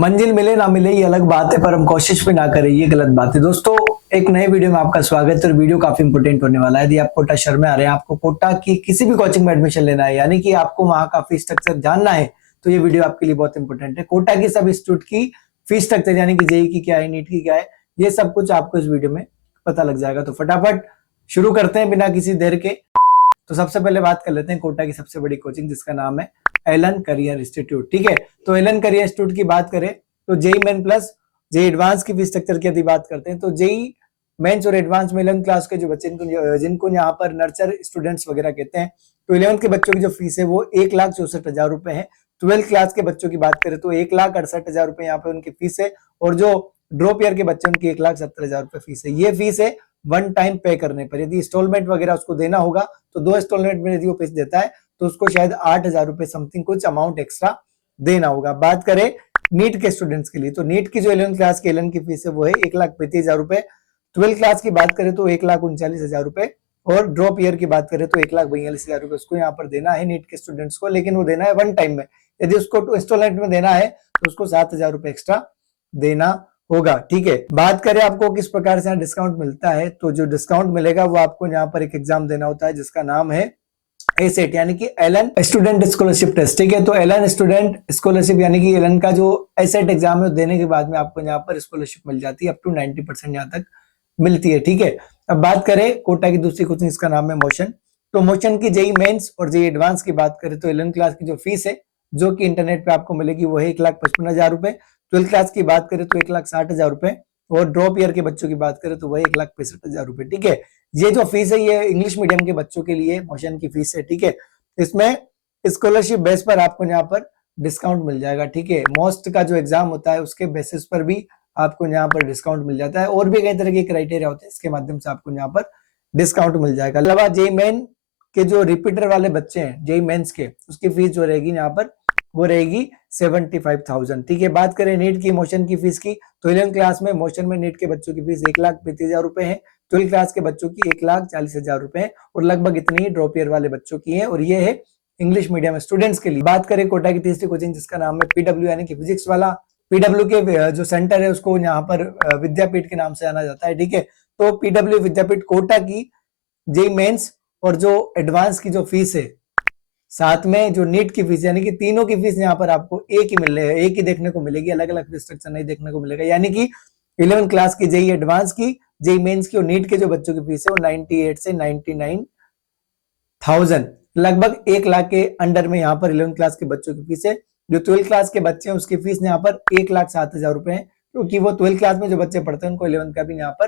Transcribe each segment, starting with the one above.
मंजिल मिले ना मिले ये अलग बात है, पर हम कोशिश भी ना करें ये गलत बात है। दोस्तों, एक नए वीडियो में आपका स्वागत है और वीडियो काफी इंपोर्टेंट होने वाला है। यदि आप कोटा शहर में आ रहे हैं, आपको कोटा की किसी भी कोचिंग में एडमिशन लेना है, यानी कि आपको वहां का फीस स्ट्रक्चर जानना है, तो ये वीडियो आपके लिए बहुत इंपॉर्टेंट है। कोटा की सब इंस्टीट्यूट की फीस स्ट्रक्चर, यानी कि जेई की क्या है, नीट की क्या है, ये सब कुछ आपको इस वीडियो में पता लग जाएगा। तो फटाफट शुरू करते हैं बिना किसी देर के। तो सबसे पहले बात कर लेते हैं कोटा की सबसे बड़ी कोचिंग, जिसका नाम है एलन करियर इंस्टीट्यूट। ठीक है, तो एलन करियर इंस्टीट्यूट की बात करें तो JEE Main plus JEE Advance की फीस स्ट्रक्चर की यदि बात करते हैं तो जेई मेंस और एडवांस में 11th क्लास के जो बच्चे जिनको यहाँ पर नर्सर स्टूडेंट्स वगैरह कहते हैं, तो 11th के बच्चों की जो फीस है वो 1,64,000 रुपए है। 12th क्लास के बच्चों की बात करें तो 1,68,000 रुपए यहाँ पे उनकी फीस है, और जो ड्रॉप ईयर के बच्चे उनकी 1,70,000 रुपए फीस है। ये फीस है वन टाइम पे करने पर। यदि इंस्टॉलमेंट वगैरह उसको देना होगा तो 2 इंस्टॉलमेंट में यदि वो फीस देता है तो उसको शायद 8,000 रुपए समथिंग कुछ अमाउंट एक्स्ट्रा देना होगा। बात करें नीट के स्टूडेंट्स के लिए, तो नीट की जो 11th क्लास के एलन की फीस है वो है 1,35,000 रुपए। 12th क्लास की बात करें तो 1,39,000 रुपए, और ड्रॉप ईयर की बात करें तो 1,42,000 रुपए उसको यहाँ पर देना है नीट के स्टूडेंट्स को, लेकिन वो देना है वन टाइम में। यदि उसको इंस्टॉलमेंट में देना है तो उसको 7,000 रुपए एक्स्ट्रा देना होगा। ठीक है, बात करें आपको किस प्रकार से यहाँ डिस्काउंट मिलता है, तो जो डिस्काउंट मिलेगा वो आपको यहाँ पर एक एग्जाम देना होता है जिसका नाम है एसेट, यानी कि एलन स्टूडेंट स्कॉलरशिप टेस्ट। ठीक है, तो एलन स्टूडेंट स्कॉलरशिप यानी कि एलन का जो एसेट एग्जाम है देने के बाद में आपको यहाँ पर स्कॉलरशिप मिल जाती है, अप टू 90% यहाँ तक मिलती है। ठीक है, अब बात करें कोटा की दूसरी कोचिंग, इसका नाम है मोशन। तो मोशन की जेई मेंस और जेई एडवांस की बात करें तो 11th क्लास की जो फीस है जो कि इंटरनेट पे आपको मिलेगी वो है 1,55,000 रुपए। 12th क्लास की बात करें तो 1,60,000 रुपए, और ड्रॉप ईयर के बच्चों की बात करें तो वह 1,65,000 रुपए। ठीक है, ये जो फीस है ये इंग्लिश मीडियम के बच्चों के लिए मोशन की फीस है। ठीक है, इसमें स्कॉलरशिप बेस पर आपको यहाँ पर डिस्काउंट मिल जाएगा। ठीक है, मोस्ट का जो एग्जाम होता है उसके बेसिस पर भी आपको यहाँ पर डिस्काउंट मिल जाता है, और भी कई तरह के क्राइटेरिया होते हैं, इसके माध्यम से आपको यहाँ पर डिस्काउंट मिल जाएगा। अलावा जेई मेन के जो रिपीटर वाले बच्चे हैं जेई मेंस के, उसकी फीस जो रहेगी यहाँ पर वो रहेगी 75,000। ठीक है, बात करें नीट की मोशन की फीस की, तो 11th क्लास में मोशन में नीट के बच्चों की फीस 1,35,000 रुपए है। 12th क्लास के बच्चों की 1,40,000 रुपए है, और लगभग इतनी ड्रॉप ईयर वाले बच्चों की है, और ये है इंग्लिश मीडियम स्टूडेंट्स के लिए। बात करें कोटा की तीसरी कोचिंग जिसका नाम है पीडब्ल्यू, यानी कि फिजिक्स वाला। पीडब्ल्यू के जो सेंटर है उसको यहाँ पर विद्यापीठ के नाम से जाना जाता है। ठीक है, तो पीडब्ल्यू विद्यापीठ कोटा की जेई मेंस और जो एडवांस की जो फीस है, साथ में जो नीट की फीस, यानी कि तीनों की फीस यहाँ पर आपको एक ही मिल रही है, एक ही देखने को मिलेगी, अलग अलग फीस स्ट्रक्चर नहीं देखने को मिलेगा। यानी कि 11th क्लास की जेई एडवांस की, जेई मेंस की और नीट के जो बच्चों की फीस है वो 98 से 99,000, लगभग 1 लाख के अंडर में यहाँ पर 11th क्लास के बच्चों की फीस है। जो 12th क्लास के बच्चे हैं उसकी फीस यहाँ पर 1,07,000 रुपए है, क्योंकि वो 12th क्लास में जो बच्चे पढ़ते हैं उनको 11th का भी यहाँ पर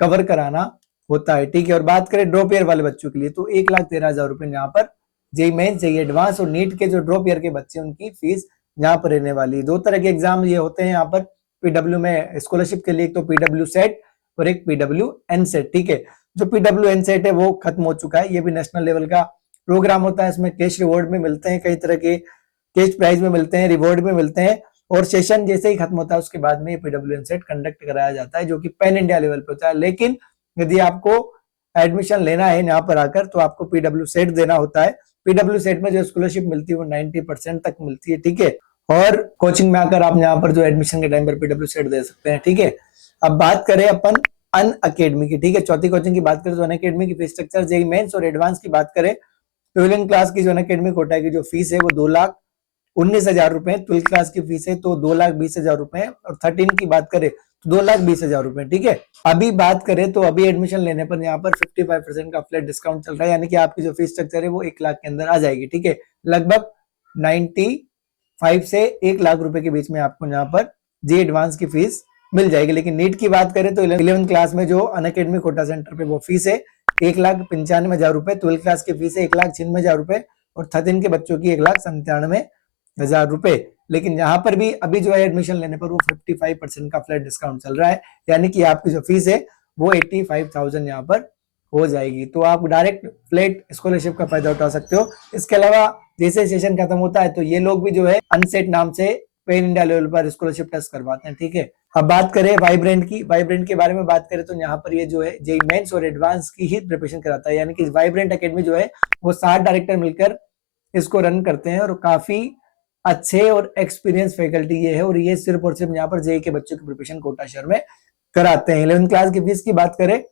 कवर कराना होता है। ठीक है, और बात करें ड्रॉप ईयर वाले बच्चों के लिए तो 1,13,000 रुपए यहाँ पर जेई मेंस, जेई एडवांस और नीट के जो ड्रॉप ईयर के बच्चे उनकी फीस यहाँ पर रहने वाली है। दो तरह के एग्जाम ये होते हैं यहाँ पर पीडब्ल्यू में स्कॉलरशिप के लिए, एक तो पीडब्ल्यू सेट और एक पीडब्ल्यू एन सेट। ठीक है, जो पीडब्ल्यू एन सेट है वो खत्म हो चुका है, ये भी नेशनल लेवल का प्रोग्राम होता है। इसमें कैश रिवॉर्ड में मिलते हैं, कई तरह के कैश प्राइज में मिलते हैं, रिवॉर्ड में मिलते हैं, और सेशन जैसे ही खत्म होता है उसके बाद में पीडब्ल्यू एन सेट कंडक्ट कराया जाता है, जो कि पैन इंडिया लेवल पे होता है। लेकिन यदि आपको एडमिशन लेना है यहाँ पर आकर तो आपको पीडब्ल्यू सेट देना होता है। पीडब्ल्यू सेट में जो स्कॉलरशिप मिलती है वो 90% तक मिलती है। ठीक है, और कोचिंग में आकर आप यहाँ पर जो एडमिशन के टाइम पर पीडब्ल्यू सेट दे सकते हैं। ठीक है, अब बात करें अपन अन अकेडमी की। ठीक है, चौथी कोचिंग की बात करें तो अन अकेडमी की फीस स्ट्रक्चर, जेई मेंस और एडवांस की बात करें तो 11th क्लास की जो अन अकेडमी कोटा की जो फीस है वो 2,19,000 रुपए, 12th क्लास की फीस है तो 2,20,000 रुपए, और 13 की बात करें तो 2,20,000 रुपए। ठीक है, अभी बात करें तो अभी एडमिशन लेने पर यहाँ पर 55% का फ्लैट डिस्काउंट चल रहा है, यानी कि आपकी जो फीस स्ट्रक्चर है वो 1 लाख के अंदर आ जाएगी। ठीक है, लगभग 95 से 1 लाख रुपए के बीच में आपको यहाँ पर जी एडवांस की फीस मिल जाएगी। लेकिन नीट की बात करें तो 11th क्लास में जो अन अकेडमी कोटा सेंटर पे वो फीस है 1,95,000 रुपए, 12th क्लास की फीस है 1,96,000 रुपए, और 13 के बच्चों की 1,97,000 रुपए। लेकिन यहाँ पर भी अभी जो है एडमिशन लेने पर वो 55% का फ्लैट डिस्काउंट चल रहा है, यानी कि आपकी जो फीस है वो 85,000 यहाँ पर हो जाएगी। तो आप डायरेक्ट फ्लैट स्कॉलरशिप का फायदा उठा सकते हो। इसके अलावा जैसे सेशन खत्म होता है तो ये लोग भी जो है अनसेट नाम से पैन इंडिया लेवल पर स्कॉलरशिप टेस्ट करवाते हैं। ठीक है, अब बात करें वाइब्रेंट की। वाइब्रेंट के बारे में बात करें तो यहाँ पर ये जो है जेई मेंस और एडवांस की ही प्रिपरेशन कराता है, यानी कि वाइब्रेंट एकेडमी जो है वो 7 डायरेक्टर मिलकर इसको रन करते हैं, और काफी अच्छे और एक्सपीरियंस फैकल्टी ये है, और ये सिर्फ और सिर्फ यहाँ पर जेई के बच्चों की प्रिपरेशन कोटा शहर में कराते हैं। 11th क्लास की फीस की बात करें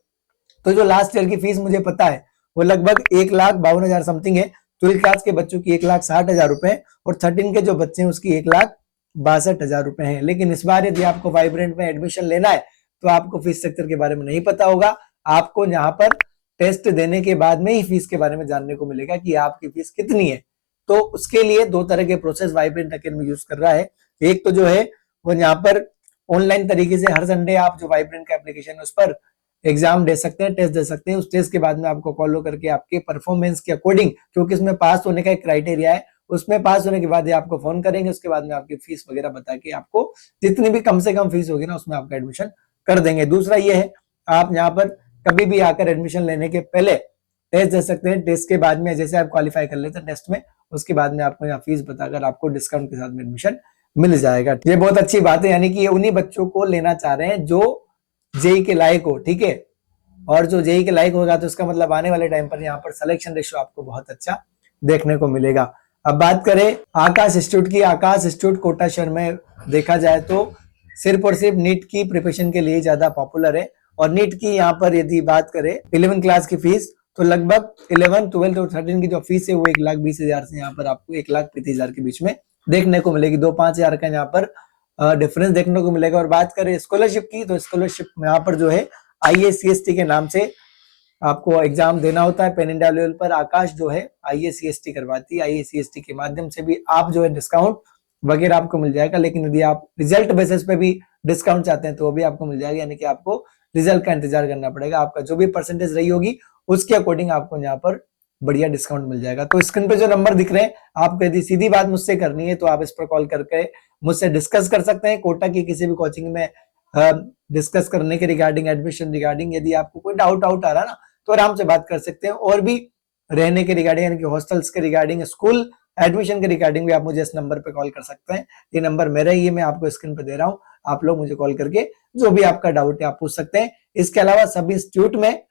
तो जो लास्ट ईयर की फीस मुझे पता है वो लगभग 1,52,000 समथिंग है। 12th क्लास के बच्चों की 1,60,000 रुपए, और 13 के जो बच्चे हैं उसकी 1,62,000 रुपए है। लेकिन इस बार यदि आपको वाइब्रेंट में एडमिशन लेना है तो आपको फीस स्ट्रक्चर के बारे में नहीं पता होगा। आपको यहाँ पर टेस्ट देने के बाद में ही फीस के बारे में जानने को मिलेगा कि आपकी फीस कितनी है। तो उसके लिए दो तरह के प्रोसेस वाइब्रेंट अकेडमी यूज कर रहा है। एक तो जो है वो यहाँ पर ऑनलाइन तरीके से हर संडे आप जो वाइब्रेंट का एप्लीकेशन है उस पर एग्जाम दे सकते हैं, टेस्ट दे सकते हैं। उस टेस्ट के बाद में आपको फॉलो करके आपके परफॉर्मेंस के अकॉर्डिंग, क्योंकि इसमें पास होने का एक क्राइटेरिया है, उसमें पास होने के बाद आपको फोन करेंगे, उसके बाद में आपकी फीस वगैरह बता के आपको जितनी भी कम से कम फीस होगी ना उसमें आपका एडमिशन कर देंगे। दूसरा ये है आप यहाँ पर कभी भी आकर एडमिशन लेने के पहले टेस्ट दे सकते हैं। टेस्ट के बाद में जैसे आप क्वालिफाई कर लेते हैं टेस्ट में, उसके बाद में आपको यहाँ फीस बताकर आपको डिस्काउंट के साथ में एडमिशन मिल जाएगा। ये बहुत अच्छी बात है, यानी कि ये उन्हीं बच्चों को लेना चाह रहे हैं जो जेई के लायक हो, ठीक है। और जो जेई के लायक होगा तो उसका मतलब आने वाले टाइम पर यहाँ पर सिलेक्शन रेशियो आपको बहुत अच्छा देखने को मिलेगा। अब बात करें आकाश इंस्टीट्यूट की। आकाश इंस्टीट्यूट कोटा शहर में देखा जाए तो सिर्फ और सिर्फ नीट की प्रिपरेशन के लिए ज्यादा पॉपुलर है। और नीट की यहाँ पर यदि बात करें 11th क्लास की फीस तो लगभग 11, 12 और 13 की जो फीस है वो 1,20,000 से यहाँ पर आपको 1,35,000 के बीच में देखने को मिलेगी। 2-5 हजार का यहाँ पर डिफरेंस देखने को मिलेगा। और बात करें स्कॉलरशिप की तो स्कॉलरशिप यहाँ पर जो है IACST के नाम से आपको एग्जाम देना होता है पेन इंडिया लेवल पर। आकाश जो है IACST करवाती है, IACST के माध्यम से भी आप जो है डिस्काउंट वगैरह आपको मिल जाएगा। लेकिन यदि आप रिजल्ट बेसिस पे भी डिस्काउंट चाहते हैं तो वो भी आपको मिल जाएगा, यानी कि आपको रिजल्ट का इंतजार करना पड़ेगा। आपका जो भी परसेंटेज रही होगी उसके अकॉर्डिंग आपको यहाँ पर बढ़िया डिस्काउंट मिल जाएगा। तो स्क्रीन पे जो नंबर दिख रहे हैं, आपको यदि सीधी बात मुझसे करनी है तो आप इस पर कॉल करके मुझसे डिस्कस कर सकते हैं। कोटा की किसी भी कोचिंग में डिस्कस करने के रिगार्डिंग, एडमिशन रिगार्डिंग यदि आपको कोई डाउट आ रहा है ना तो आराम से बात कर सकते हैं। और भी रहने के रिगार्डिंग, यानी कि हॉस्टल्स के रिगार्डिंग, स्कूल एडमिशन के रिगार्डिंग भी आप मुझे इस नंबर पे कॉल कर सकते हैं। ये नंबर मेरा ही है, मैं आपको स्क्रीन पे दे रहा हूँ। आप लोग मुझे कॉल करके जो भी आपका डाउट है आप पूछ सकते हैं। इसके अलावा सभी इंस्टीट्यूट में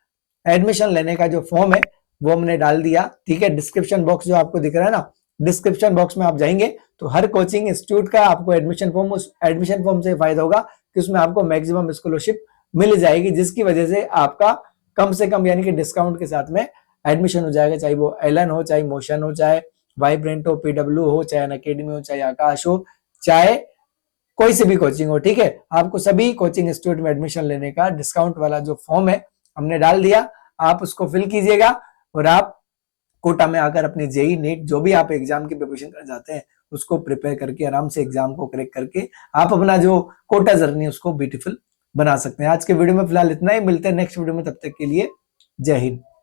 एडमिशन लेने का जो फॉर्म है वो हमने डाल दिया, ठीक है। डिस्क्रिप्शन बॉक्स जो आपको दिख रहा है ना, डिस्क्रिप्शन बॉक्स में आप जाएंगे तो हर कोचिंग इंस्टीट्यूट का आपको एडमिशन फॉर्म, उस एडमिशन फॉर्म से फायदा होगा कि उसमें आपको मैक्सिमम स्कॉलरशिप मिल जाएगी, जिसकी वजह से आपका कम से कम यानी कि डिस्काउंट के साथ में एडमिशन हो जाएगा। चाहे वो एलन हो, चाहे मोशन हो, चाहे वाइब्रेंट हो, PW हो, चाहे अनअकैडमी हो, चाहे आकाश हो, चाहे कोई सी भी कोचिंग हो, ठीक है। आपको सभी कोचिंग इंस्टीट्यूट में एडमिशन लेने का डिस्काउंट वाला जो फॉर्म है हमने डाल दिया, आप उसको फिल कीजिएगा और आप कोटा में आकर अपनी जेई नीट जो भी आप एग्जाम की प्रिपरेशन करना चाहते हैं उसको प्रिपेयर करके आराम से एग्जाम को क्रैक करके आप अपना जो कोटा जर्नी है उसको ब्यूटीफुल बना सकते हैं। आज के वीडियो में फिलहाल इतना ही, मिलते हैं नेक्स्ट वीडियो में, तब तक के लिए जय हिंद।